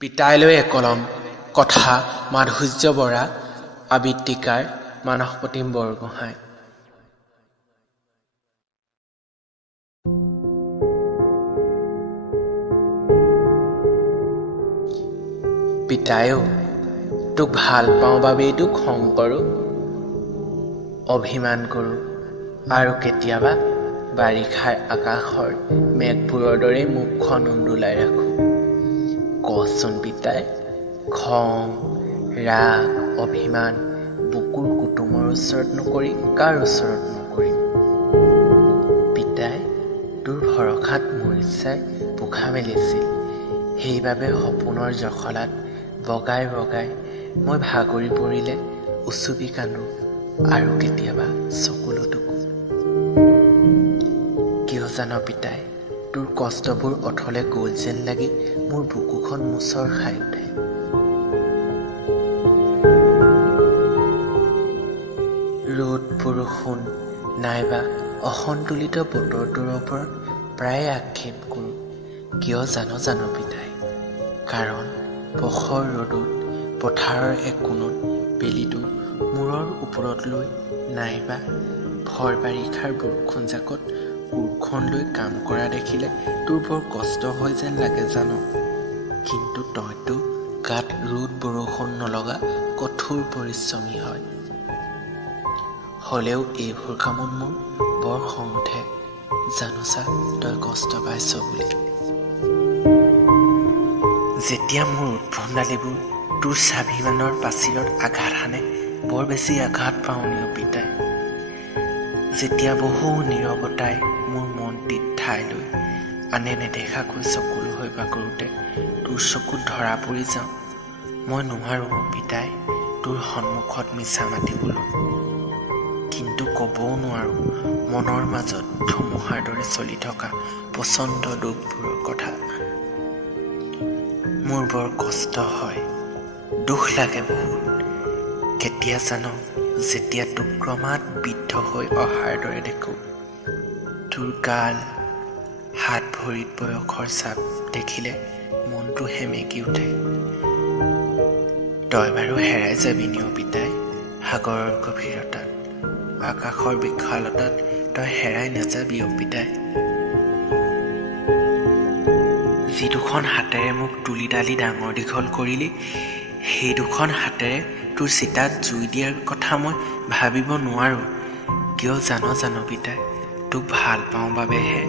পিতাইলৈ একলম কথা মাধুৰ্য বৰা আবৃত্তিকাৰ মানসপ্ৰতিম বৰগোহাঁই। পিতাইও তোক ভাল পাওঁ বাবেইতো খং কৰোঁ, অভিমান কৰোঁ আৰু কেতিয়াবা বাৰিষাৰ আকাশৰ মেঘবোৰৰ দৰেই মুখখন উন্দোলাই ৰাখোঁ। কচোন পিতাই, খং, ৰাগ, অভিমান বুকুৰ কুটুমৰ ওচৰত নকৰি কাৰ ওচৰত নকৰিম? পিতাই, তোৰ ভৰসাত মোৰ ইচ্ছাই পোখা মেলিছিল, সেইবাবে সপোনৰ জখলাত বগাই বগাই মই ভাগৰি পৰিলে উচুপি কান্দোঁ আৰু কেতিয়াবা চকুলো টুকো। কিয় জান পিতাই, তোৰ কষ্টবোৰ অথলে গ'ল যেন লাগি মোৰ বুকুখন মোচৰ খাই উঠে। ৰ'দ বৰষুণ নাইবা অসন্তুলিত বতৰটোৰ ওপৰত প্ৰায়ে আক্ষেপ কৰোঁ। কিয় জান পিতাই, কাৰণ পখৰ ৰ'দত পথাৰৰ এক কোণত বেলিটো মূৰৰ ওপৰত লৈ নাইবা ভৰ বাৰিষাৰ বৰষুণজাকত কোৰখন লৈ কাম কৰা দেখিলে তোৰ বৰ কষ্ট হয় যেন লাগে জান। কিন্তু তইতো গাত ৰ'দ বৰষুণ নলগা কঠোৰ পৰিশ্ৰমী হয়। হ'লেও এইবোৰ কামত মোৰ বৰ খং উঠে, জানোচা তই কষ্ট পাইছ বুলি। যেতিয়া মোৰ উদ্ভণ্ডালিবোৰ তোৰ স্বাভিমানৰ পাচিৰত আঘাত হানে, বৰ বেছি আঘাত পাওঁ নিও পিতাই। যেতিয়া বহু নীৰৱতাই মোৰ মনটিত ঠাই লৈ আনে নেদেখাকৈ চকুলো হৈ বাগৰোঁতে তোৰ চকুত ধৰা পৰি যাওঁ, মই নোৱাৰোঁ পিতাই তোৰ সন্মুখত মিছা মাতিবলৈ। কিন্তু ক'বও নোৱাৰোঁ মনৰ মাজত ধুমুহাৰ দৰে চলি থকা প্ৰচণ্ড দুখবোৰৰ কথা। মোৰ বৰ কষ্ট হয়, দুখ লাগে বহুত। কেতিয়া জান, যেতিয়া তোক ক্ৰমাৎ বৃদ্ধ হৈ অহাৰ দৰে দেখোঁ, তোৰ গাল হাত ভৰিত বয়সৰ চাপ দেখিলে মনটো সেমেকি উঠে। তই বাৰু হেৰাই যাবি নিও পিতাই সাগৰৰ গভীৰতাত, আকাশৰ বিশালতাত তই হেৰাই নাযাবি পিতাই। যি দুখন হাতেৰে মোক তুলি তালি ডাঙৰ দীঘল কৰিলি, সেই দুখন হাতেৰে তোৰ চিতাত জুই দিয়াৰ কথা মই ভাবিব নোৱাৰোঁ। কিয় জান পিতাই, তোক ভাল পাওঁ বাবেহে